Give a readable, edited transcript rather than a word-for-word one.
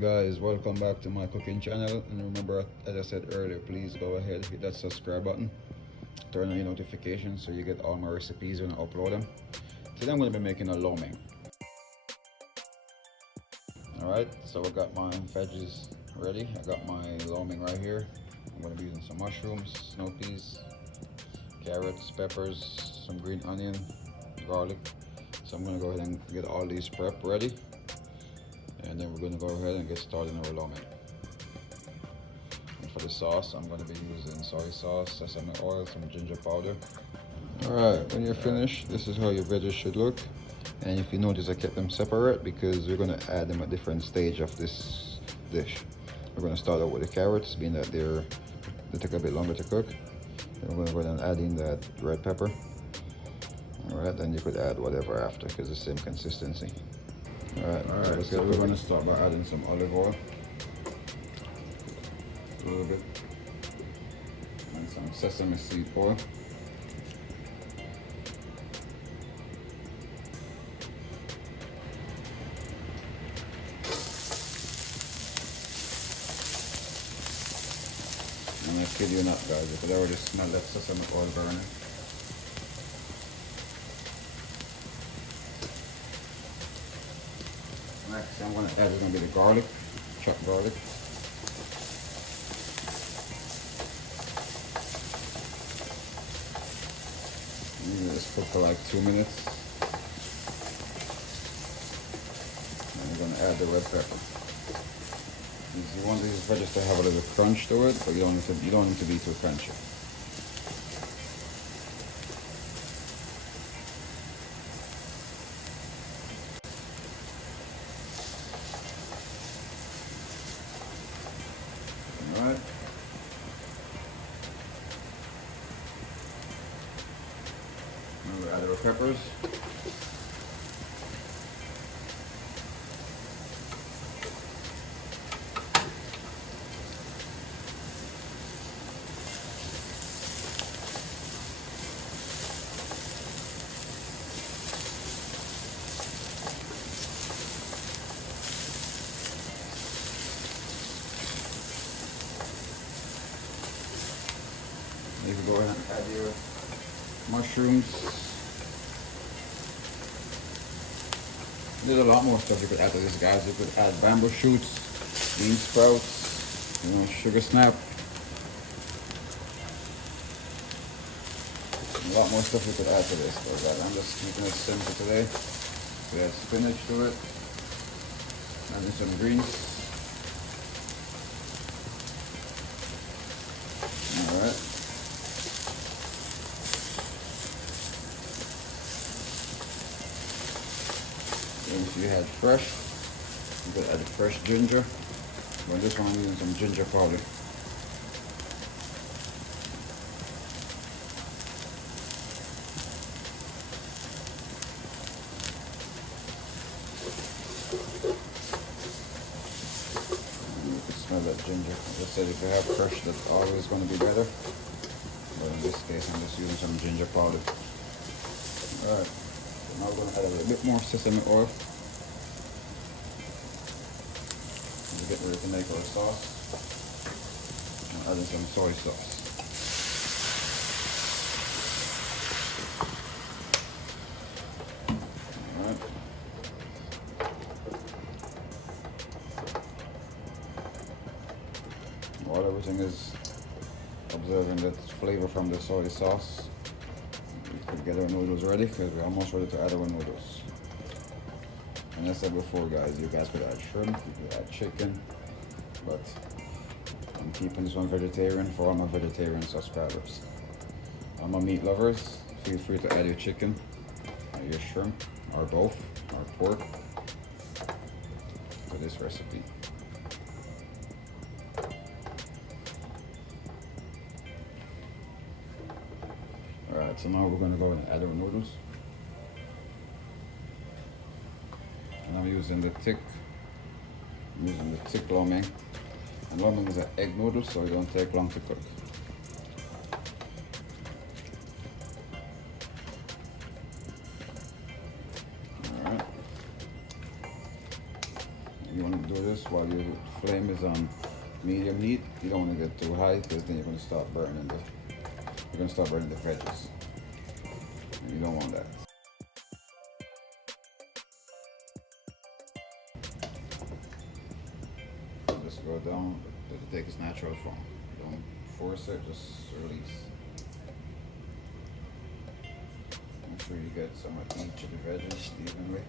Guys, welcome back to my cooking channel, and remember, as I said earlier, please go ahead, hit that subscribe button, turn on your notifications so you get all my recipes when I upload them. Today I'm going to be making a lo mein. Alright, so I got my veggies ready. I got my lo mein right here. I'm going to be using some mushrooms, snow peas, carrots, peppers, some green onion, garlic. So I'm going to go ahead and get all these prep ready, and then we're going to go ahead and get started on our lo mein. And for the sauce, I'm going to be using soy sauce, sesame oil, some ginger powder. Alright, when you're finished, this is how your veggies should look. And if you notice, I kept them separate because we're going to add them at different stage of this dish. We're going to start out with the carrots, being that they take a bit longer to cook. Then we're going to go ahead and add in that red pepper. Alright, then you could add whatever after because it's the same consistency. Alright, so we're going to start by adding some olive oil. A little bit. And some sesame seed oil. And I kid you not, guys, you could already smell that sesame oil burning. Next, I'm going to add is going to be the garlic, chopped garlic. And just cook for like 2 minutes. And I'm going to add the red pepper. You want these veggies to have a little crunch to it, but you don't need to be too crunchy. Alright. Now we add our peppers. You can go ahead and add your mushrooms. There's a lot more stuff you could add to this, guys. You could add bamboo shoots, bean sprouts, sugar snap. A lot more stuff you could add to this, but guys, I'm just keeping it simple today. We add spinach to it, adding some greens. Alright. If you had fresh, you could add fresh ginger. But this one I'm using some ginger powder. You can smell that ginger. As I said, if you have fresh, that's always going to be better. But in this case, I'm just using some ginger powder. Alright. Now we're going to add a little bit more sesame oil to get ready to make our sauce. And adding some soy sauce. Alright. While everything is observing that flavor from the soy sauce, get our noodles ready because we're almost ready to add our noodles. And as I said before, guys, you guys could add shrimp, you could add chicken, but I'm keeping this one vegetarian for all my vegetarian subscribers. All my meat lovers, feel free to add your chicken, or your shrimp, or both, or pork to this recipe. Alright, so now we're going to go and add our noodles. And I'm using the thick lo mein. And lo mein is an egg noodle, so it don't take long to cook. do this while your flame is on medium heat. You don't want to get too high because then you're going to start burning the veggies. And you don't want that. Just go down, let it take its natural form. Don't force it, just release. Make sure you get some of each of the veggies evenly.